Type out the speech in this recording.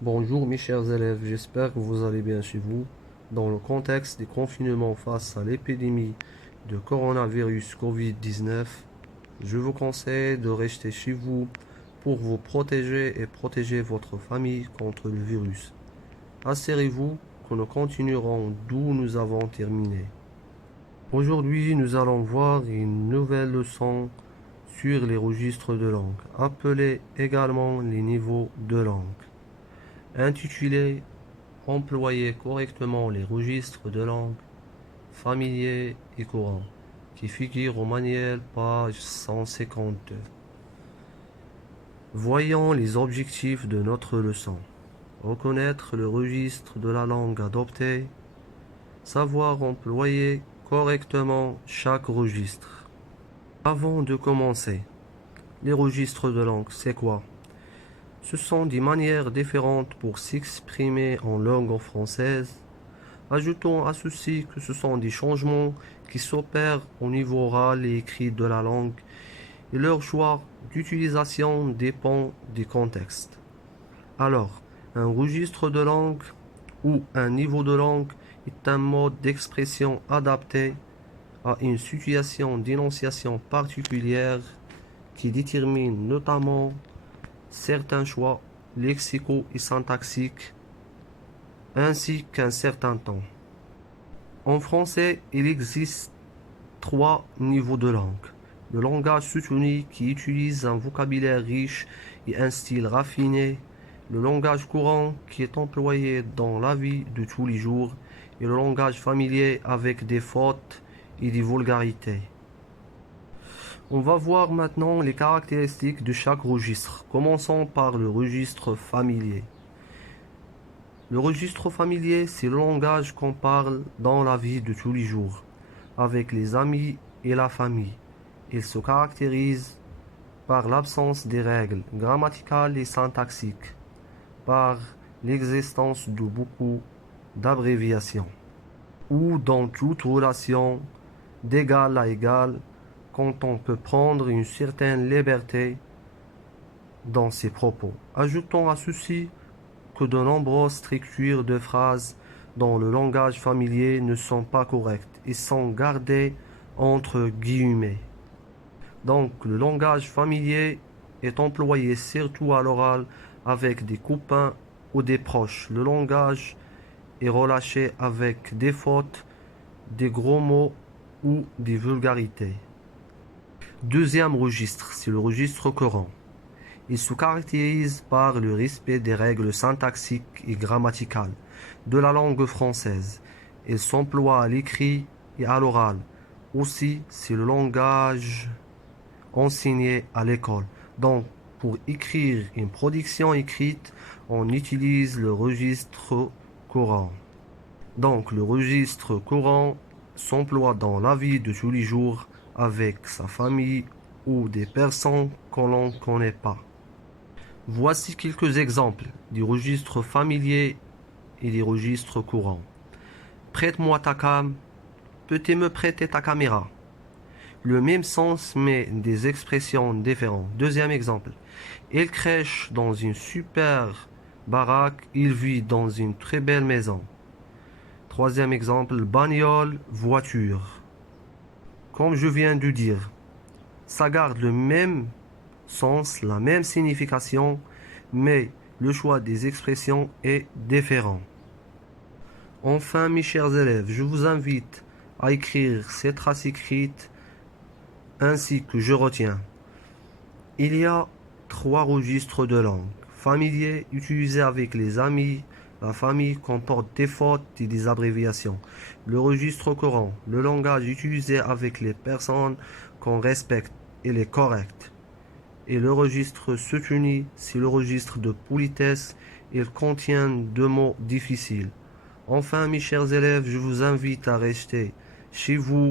Bonjour mes chers élèves, j'espère que vous allez bien chez vous. Dans le contexte des confinements face à l'épidémie de coronavirus Covid-19, je vous conseille de rester chez vous pour vous protéger et protéger votre famille contre le virus. Assurez-vous que nous continuerons d'où nous avons terminé. Aujourd'hui, nous allons voir une nouvelle leçon sur les registres de langue, appelés également les niveaux de langue. Intitulé Employer correctement les registres de langue, familiers et courants, qui figurent au manuel page 152. Voyons les objectifs de notre leçon. Reconnaître le registre de la langue adoptée, savoir employer correctement chaque registre. Avant de commencer, les registres de langue, c'est quoi? Ce sont des manières différentes pour s'exprimer en langue française. Ajoutons à ceci que ce sont des changements qui s'opèrent au niveau oral et écrit de la langue et leur choix d'utilisation dépend du contexte. Alors, un registre de langue ou un niveau de langue est un mode d'expression adapté à une situation d'énonciation particulière qui détermine notamment certains choix lexicaux et syntaxiques ainsi qu'un certain temps. En français, il existe 3 niveaux de langue. Le langage soutenu qui utilise un vocabulaire riche et un style raffiné, le langage courant qui est employé dans la vie de tous les jours et le langage familier avec des fautes et des vulgarités. On va voir maintenant les caractéristiques de chaque registre. Commençons par le registre familier. Le registre familier, c'est le langage qu'on parle dans la vie de tous les jours, avec les amis et la famille. Il se caractérise par l'absence des règles grammaticales et syntaxiques, par l'existence de beaucoup d'abréviations, ou dans toute relation d'égal à égal, quand on peut prendre une certaine liberté dans ses propos. Ajoutons à ceci que de nombreuses structures de phrases dans le langage familier ne sont pas correctes et sont gardées entre guillemets. Donc le langage familier est employé surtout à l'oral avec des copains ou des proches. Le langage est relâché avec des fautes, des gros mots ou des vulgarités. Deuxième registre, c'est le registre courant. Il se caractérise par le respect des règles syntaxiques et grammaticales de la langue française. Il s'emploie à l'écrit et à l'oral. Aussi, c'est le langage enseigné à l'école. Donc, pour écrire une production écrite, on utilise le registre courant. Donc, le registre courant s'emploie dans la vie de tous les jours avec sa famille ou des personnes qu'on ne connaît pas. Voici quelques exemples des registres familiers et des registres courants. Prête-moi ta cam. Peux-tu me prêter ta caméra? Le même sens mais des expressions différentes. Deuxième exemple. Il crèche dans une super baraque. Il vit dans une très belle maison. Troisième exemple. Bagnole, voiture. Comme je viens de dire, ça garde le même sens, la même signification, mais le choix des expressions est différent. Enfin, mes chers élèves, je vous invite à écrire ces traces écrites ainsi que je retiens. Il y a 3 registres de langue. Familier, utilisé avec les amis. La famille comporte des fautes et des abréviations. Le registre courant, le langage utilisé avec les personnes qu'on respecte, il est correct. Et le registre soutenu, c'est le registre de politesse, il contient 2 mots difficiles. Enfin, mes chers élèves, je vous invite à rester chez vous